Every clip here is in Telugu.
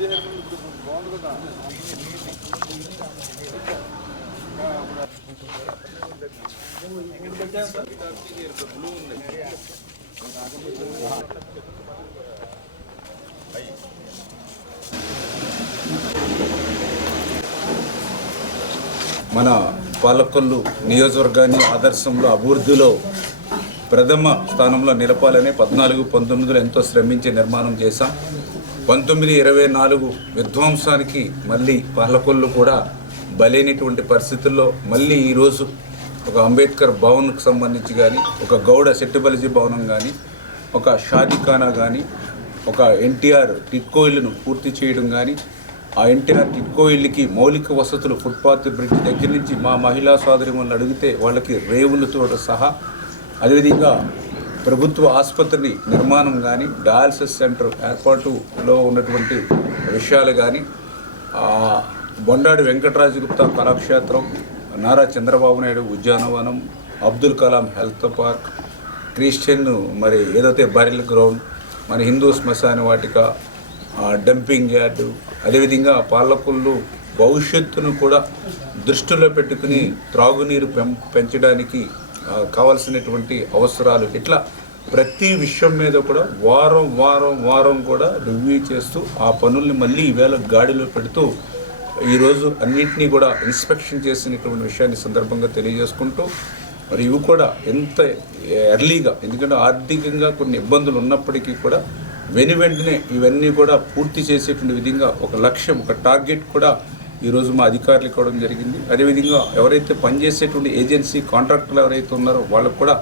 మన పాలకొల్లు నియోజకవర్గాన్ని ఆదర్శంలో అభివృద్ధిలో ప్రథమ స్థానంలో నిలపాలని 14-19లో ఎంతో శ్రమించి నిర్మాణం చేశాం. 19-24 విధ్వంసానికి మళ్ళీ పాలకొల్లు కూడా బలైనటువంటి పరిస్థితుల్లో మళ్ళీ ఈరోజు ఒక అంబేద్కర్ భవన్కు సంబంధించి కానీ, ఒక గౌడ సెట్టుబలిజీ భవనం కానీ, ఒక షాదీఖానా కానీ, ఒక ఎన్టీఆర్ టిట్కో ఇల్లును పూర్తి చేయడం కానీ, ఆ ఎన్టీఆర్ టిట్కో ఇల్లుకి మౌలిక వసతులు ఫుట్పాత్ బ్రిడ్జ్ దగ్గర నుంచి మా మహిళా సోదరిమణులు అడిగితే వాళ్ళకి రేవులతో సహా, అదేవిధంగా ప్రభుత్వ ఆసుపత్రి నిర్మాణం కానీ, డయాలసిస్ సెంటర్ ఏర్పాటులో ఉన్నటువంటి విషయాలు కానీ, బొండాడి వెంకటరాజగుప్తా కళాక్షేత్రం, నారా చంద్రబాబు నాయుడు ఉద్యానవనం, Abdul Kalam health park, Christian మరి ఏదైతే బరిల్ గ్రౌండ్, మన హిందూ శ్మశాన వాటిక, డంపింగ్ యార్డు, అదేవిధంగా పాలకొల్లు భవిష్యత్తును కూడా దృష్టిలో పెట్టుకుని త్రాగునీరు పెంచడానికి కావాల్సినటువంటి అవసరాలు, ఇట్లా ప్రతి విషయం మీద కూడా వారం కూడా రివ్యూ చేస్తూ ఆ పనుల్ని మళ్ళీ ఈవేళ గాడిలో పెడుతూ ఈరోజు అన్నింటినీ కూడా ఇన్స్పెక్షన్ చేసినటువంటి విషయాన్ని సందర్భంగా తెలియజేసుకుంటూ, మరి ఇవి కూడా ఎంత ఎర్లీగా, ఎందుకంటే ఆర్థికంగా కొన్ని ఇబ్బందులు ఉన్నప్పటికీ కూడా వెంటనే ఇవన్నీ కూడా పూర్తి చేసేటువంటి విధంగా ఒక లక్ష్యం, ఒక టార్గెట్ కూడా ఈరోజు మా అధికారులు ఇవ్వడం జరిగింది. అదేవిధంగా ఎవరైతే పనిచేసేటువంటి ఏజెన్సీ కాంట్రాక్టర్లు ఎవరైతే ఉన్నారో వాళ్ళకు కూడా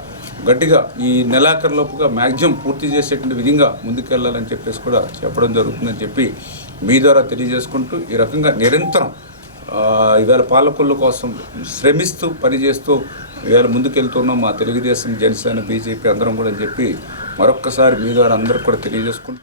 గట్టిగా ఈ నెలాఖరులోపుగా మ్యాక్సిమం పూర్తి చేసేటువంటి విధంగా ముందుకెళ్లాలని చెప్పేసి కూడా చెప్పడం జరుగుతుందని చెప్పి మీ ద్వారా తెలియజేసుకుంటూ, ఈ రకంగా నిరంతరం ఇవాళ పాలకొల్లు కోసం శ్రమిస్తూ పనిచేస్తూ ఇవాళ ముందుకెళ్తున్నాం మా తెలుగుదేశం, జనసేన, బీజేపీ అందరం కూడా అని చెప్పి మరొక్కసారి మీ ద్వారా అందరికి కూడా తెలియజేసుకుంటూ